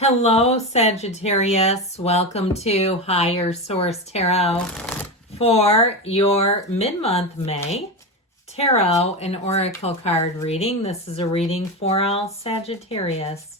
Hello, Sagittarius. Welcome to Higher Source Tarot for your mid-month May Tarot and Oracle card reading. This is a reading for all Sagittarius.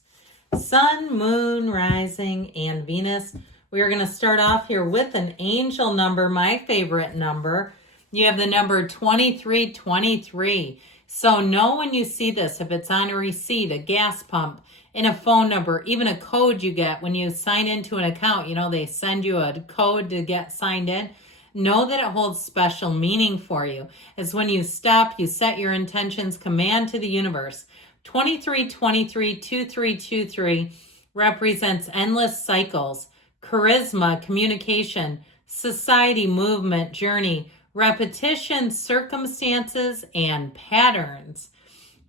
Sun, Moon, Rising, and Venus. We are going to start off here with an angel number, my favorite number. You have the number 2323. So know when you see this, if it's on a receipt, a gas pump, in a phone number, even a code you get when you sign into an account, they send you a code to get signed in. Know that it holds special meaning for you. It's when you stop, you set your intentions, command to the universe. 2323, 2323 represents endless cycles, charisma, communication, society, movement, journey, repetition, circumstances, and patterns.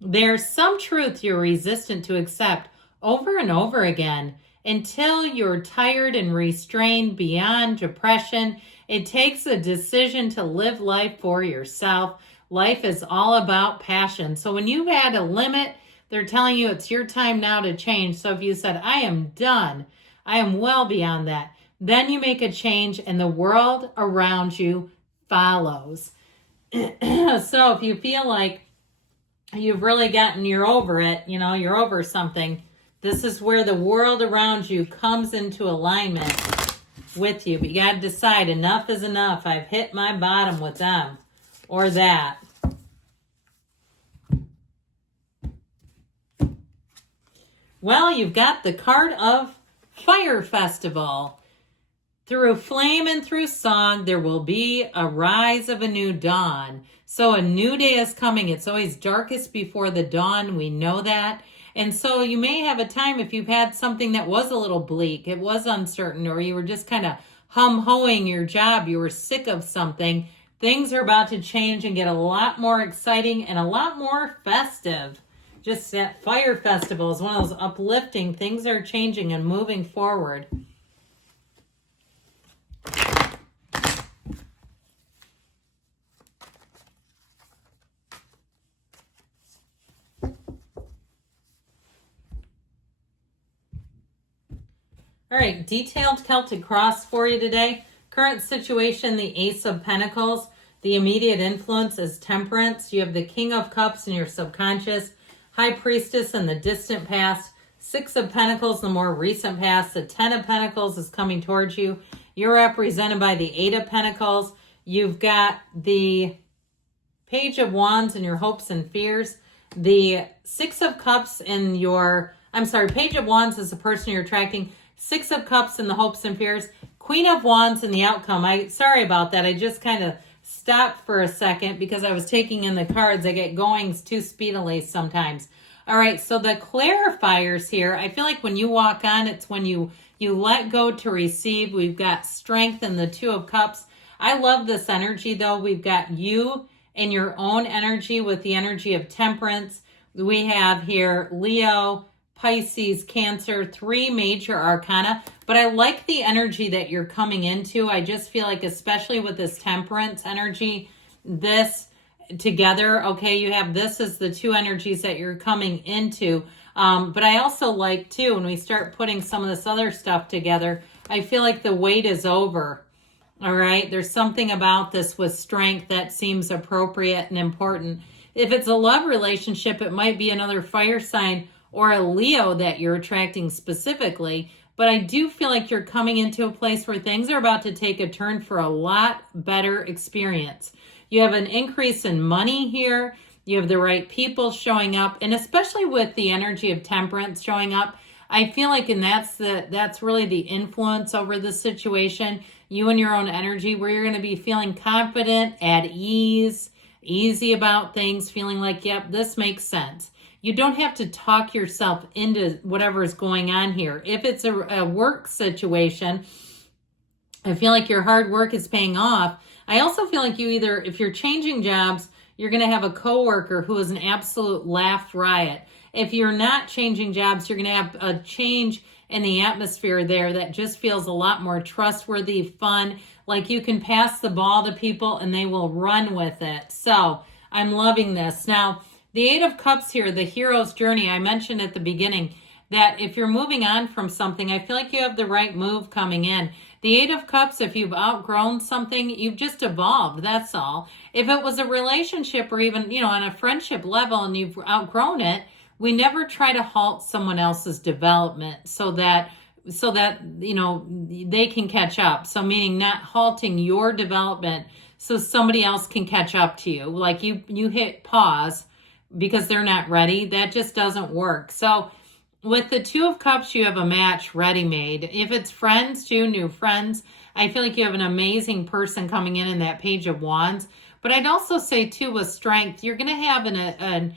There's some truth you're resistant to accept over and over again until you're tired and restrained beyond depression. It takes a decision to live life for yourself. Life is all about passion. So when you've had a limit, they're telling you it's your time now to change. So if you said, I am done, I am well beyond that, then you make a change and the world around you follows. So if you feel like you've really you're over it, you're over something, this is where the world around you comes into alignment with you. But you got to decide, enough is enough. I've hit my bottom with them or that. Well, you've got the card of Fire Festival. Through flame and through song, there will be a rise of a new dawn. So a new day is coming. It's always darkest before the dawn. We know that. And so you may have a time if you've had something that was a little bleak, it was uncertain, or you were just kind of hum-hoing your job, you were sick of something. Things are about to change and get a lot more exciting and a lot more festive. Just that Fire Festival is one of those uplifting. Things are changing and moving forward. All right, detailed Celtic cross for you today. Current situation, the Ace of Pentacles. The immediate influence is Temperance. You have the King of Cups in your subconscious, High Priestess in the distant past, Six of Pentacles, the more recent past. The Ten of Pentacles is coming towards you. You're represented by the Eight of Pentacles. You've got the Page of Wands in your hopes and fears. The Six of Cups in your, Page of Wands is the person you're attracting. Six of Cups in the hopes and fears. Queen of Wands in the outcome. Sorry about that. I just kind of stopped for a second because I was taking in the cards. I get going too speedily sometimes. All right, so the clarifiers here, I feel like when you walk on, it's when you let go to receive. We've got strength in the Two of Cups. I love this energy, though. We've got you and your own energy with the energy of Temperance. We have here Leo, Pisces, Cancer, three major arcana. But I like the energy that you're coming into. I just feel like, especially with this Temperance energy, this together, okay, you have this as the two energies that you're coming into. But I also like, too, when we start putting some of this other stuff together, I feel like the wait is over. All right, there's something about this with strength that seems appropriate and important. If it's a love relationship, it might be another fire sign or a Leo that you're attracting specifically. But I do feel like you're coming into a place where things are about to take a turn for a lot better experience. You have an increase in money here. You have the right people showing up. And especially with the energy of Temperance showing up, I feel like, and that's really the influence over the situation, you and your own energy, where you're going to be feeling confident, at ease, easy about things, feeling like, yep, this makes sense. You don't have to talk yourself into whatever is going on here. If it's a work situation, I feel like your hard work is paying off. I also feel like if you're changing jobs, you're going to have a coworker who is an absolute laugh riot. If you're not changing jobs, you're going to have a change in the atmosphere there that just feels a lot more trustworthy, fun, like you can pass the ball to people and they will run with it. So I'm loving this. Now, the Eight of Cups here, the hero's journey, I mentioned at the beginning, that if you're moving on from something, I feel like you have the right move coming in. The Eight of Cups, if you've outgrown something, you've just evolved. That's all. If it was a relationship or even, on a friendship level and you've outgrown it, we never try to halt someone else's development so that they can catch up. So meaning not halting your development so somebody else can catch up to you. Like you hit pause because they're not ready. That just doesn't work. So with the Two of Cups, you have a match ready-made. If it's friends too, new friends, I feel like you have an amazing person coming in that Page of Wands. But I'd also say too, with strength, you're going to have an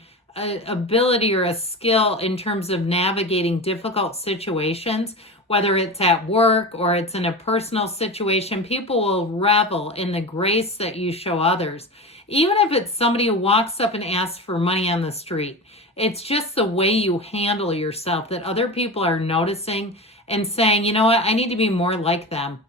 ability or a skill in terms of navigating difficult situations, whether it's at work or it's in a personal situation. People will revel in the grace that you show others. Even if it's somebody who walks up and asks for money on the street, it's just the way you handle yourself that other people are noticing and saying, you know what, I need to be more like them.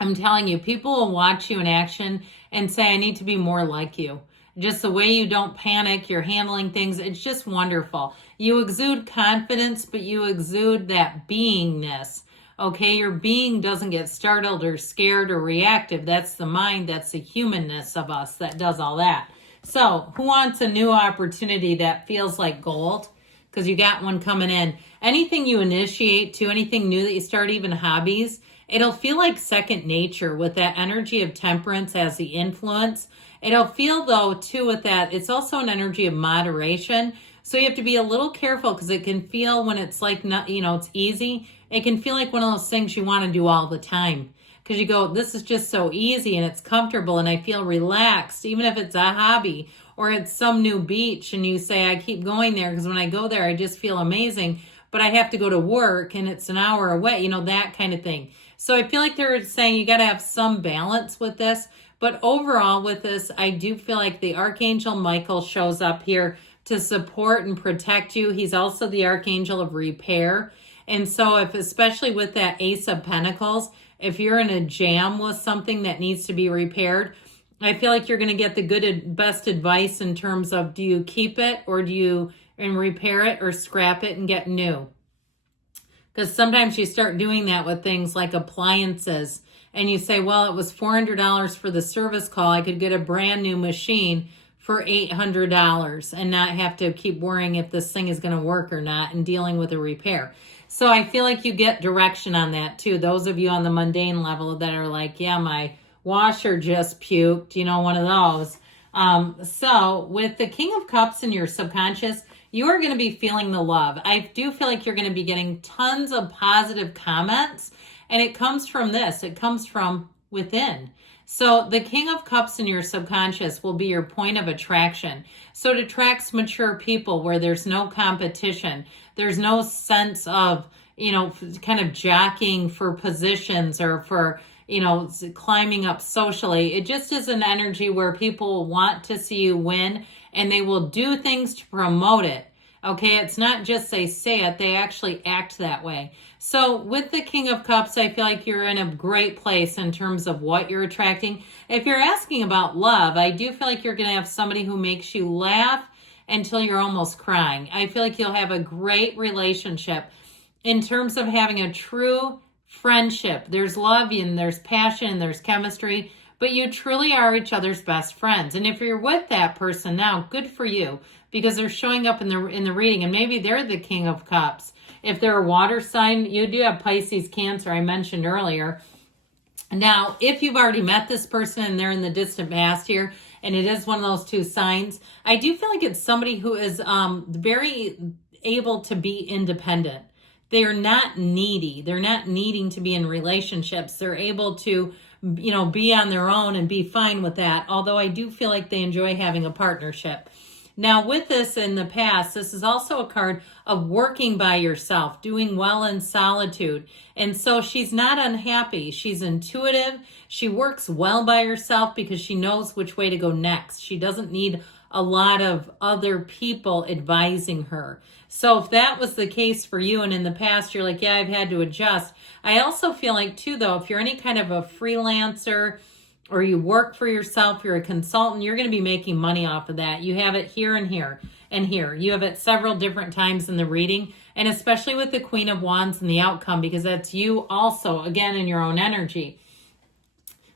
I'm telling you, people will watch you in action and say, I need to be more like you. Just the way you don't panic, you're handling things, it's just wonderful. You exude confidence, but you exude that beingness. Okay, your being doesn't get startled or scared or reactive. That's the mind, that's the humanness of us that does all that. So, who wants a new opportunity that feels like gold? Because you got one coming in. Anything you initiate to, anything new that you start, even hobbies, it'll feel like second nature with that energy of temperance as the influence. It'll feel, though, too, with that, it's also an energy of moderation. So you have to be a little careful because it can feel when it's like, not, it's easy. It can feel like one of those things you want to do all the time. Because you go, this is just so easy and it's comfortable and I feel relaxed, even if it's a hobby or it's some new beach and you say, I keep going there because when I go there, I just feel amazing, but I have to go to work and it's an hour away, that kind of thing. So I feel like they're saying you got to have some balance with this. But overall with this, I do feel like the Archangel Michael shows up here to support and protect you. He's also the Archangel of repair. And so especially with that Ace of Pentacles, if you're in a jam with something that needs to be repaired, I feel like you're going to get the best advice in terms of, do you keep it or do you repair it or scrap it and get new? Because sometimes you start doing that with things like appliances and you say, well, it was $400 for the service call. I could get a brand new machine for $800 and not have to keep worrying if this thing is going to work or not and dealing with a repair. So I feel like you get direction on that too. Those of you on the mundane level that are like, yeah, my washer just puked, one of those. So with the King of Cups in your subconscious, you are going to be feeling the love. I do feel like you're going to be getting tons of positive comments, and it comes from this. It comes from within. So the King of Cups in your subconscious will be your point of attraction. So it attracts mature people where there's no competition. There's no sense of, kind of jockeying for positions or for, climbing up socially. It just is an energy where people want to see you win and they will do things to promote it. Okay, it's not just they say it, they actually act that way. So with the King of Cups, I feel like you're in a great place in terms of what you're attracting. If you're asking about love, I do feel like you're going to have somebody who makes you laugh until you're almost crying. I feel like you'll have a great relationship in terms of having a true friendship. There's love and there's passion and there's chemistry, but you truly are each other's best friends. And if you're with that person now, good for you, because they're showing up in the reading, and maybe they're the King of Cups. If they're a water sign, you do have Pisces, Cancer, I mentioned earlier. Now, if you've already met this person and they're in the distant past here, and it is one of those two signs, I do feel like it's somebody who is very able to be independent. They're not needy. They're not needing to be in relationships. They're able to, be on their own and be fine with that. Although I do feel like they enjoy having a partnership. Now, with this in the past, this is also a card of working by yourself, doing well in solitude. And so she's not unhappy. She's intuitive. She works well by herself because she knows which way to go next. She doesn't need a lot of other people advising her. So if that was the case for you and in the past, you're like, yeah, I've had to adjust. I also feel like too, though, if you're any kind of a freelancer or you work for yourself, you're a consultant, you're going to be making money off of that. You have it here and here and here. You have it several different times in the reading. and especially with the Queen of Wands and the outcome, because that's you also, again, in your own energy.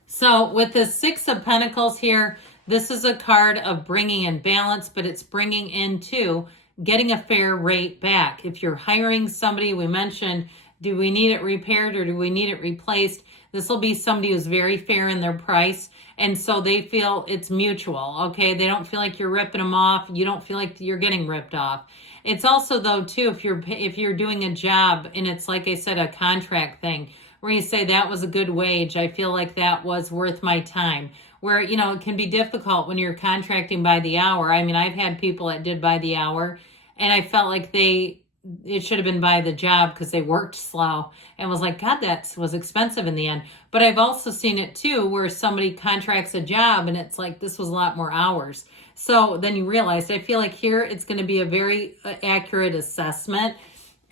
So with the Six of Pentacles here, this is a card of bringing in balance, but it's bringing in too, getting a fair rate back. If you're hiring somebody, we mentioned, do we need it repaired or do we need it replaced? This will be somebody who's very fair in their price. And so they feel it's mutual, okay? They don't feel like you're ripping them off. You don't feel like you're getting ripped off. It's also, though, too, if you're doing a job and it's, like I said, a contract thing where you say that was a good wage, I feel like that was worth my time. Where, you know, it can be difficult when you're contracting by the hour. I mean, I've had people that did by the hour, and I felt like it should have been by the job because they worked slow, and was like, God, that was expensive in the end. But I've also seen it too where somebody contracts a job and it's like, this was a lot more hours. So then you realize, I feel like here it's going to be a very accurate assessment.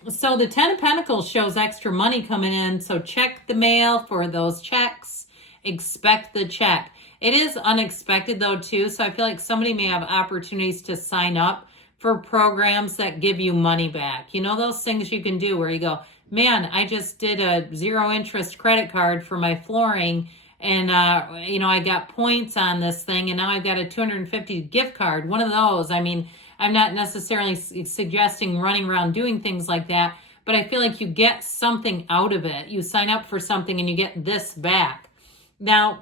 So the Ten of Pentacles shows extra money coming in. So check the mail for those checks. Expect the check. It is unexpected though too. So I feel like somebody may have opportunities to sign up for programs that give you money back. You know, those things you can do where you go, man, I just did a 0 interest credit card for my flooring, and you know, I got points on this thing, and now I've got a $250 gift card. One of those. I mean, I'm not necessarily suggesting running around doing things like that, but I feel like you get something out of it. You sign up for something and you get this back. Now,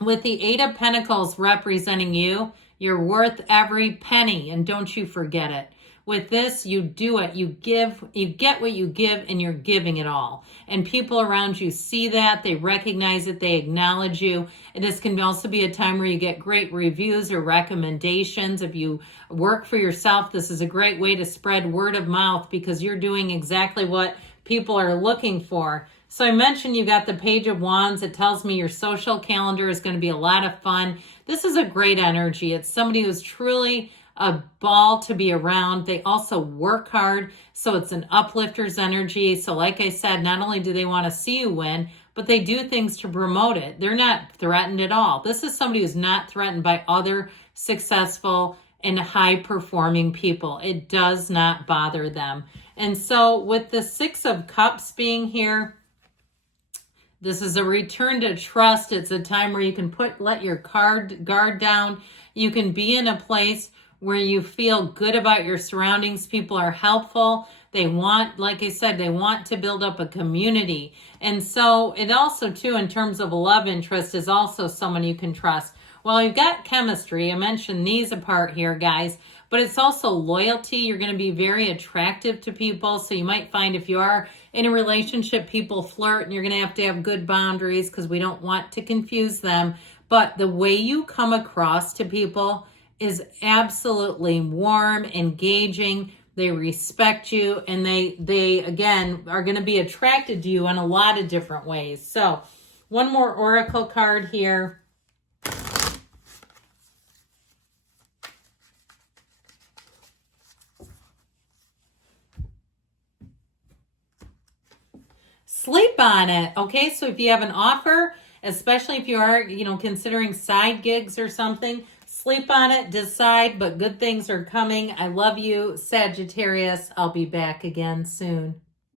with the Eight of Pentacles representing you, you're worth every penny, and don't you forget it. With this, you do it. You give, you get what you give, and you're giving it all. And people around you see that, they recognize it, they acknowledge you. And this can also be a time where you get great reviews or recommendations. If you work for yourself, this is a great way to spread word of mouth because you're doing exactly what people are looking for. So I mentioned you got the Page of Wands. It tells me your social calendar is going to be a lot of fun. This is a great energy. It's somebody who's truly a ball to be around. They also work hard, so it's an uplifter's energy. So like I said, not only do they want to see you win, but they do things to promote it. They're not threatened at all. This is somebody who's not threatened by other successful and high-performing people. It does not bother them. And so with the Six of Cups being here, this is a return to trust. It's a time where you can let your guard down. You can be in a place where you feel good about your surroundings. People are helpful. They want, like I said, they want to build up a community. And so it also, too, in terms of a love interest, is also someone you can trust. Well, you've got chemistry. I mentioned these apart here, guys. But it's also loyalty. You're going to be very attractive to people. So you might find if you are in a relationship, people flirt, and you're going to have good boundaries because we don't want to confuse them. But the way you come across to people is absolutely warm, engaging. They respect you, and they again, are going to be attracted to you in a lot of different ways. So one more oracle card here. Sleep on it. Okay, so if you have an offer, especially if you are, considering side gigs or something, sleep on it, decide, but good things are coming. I love you, Sagittarius. I'll be back again soon.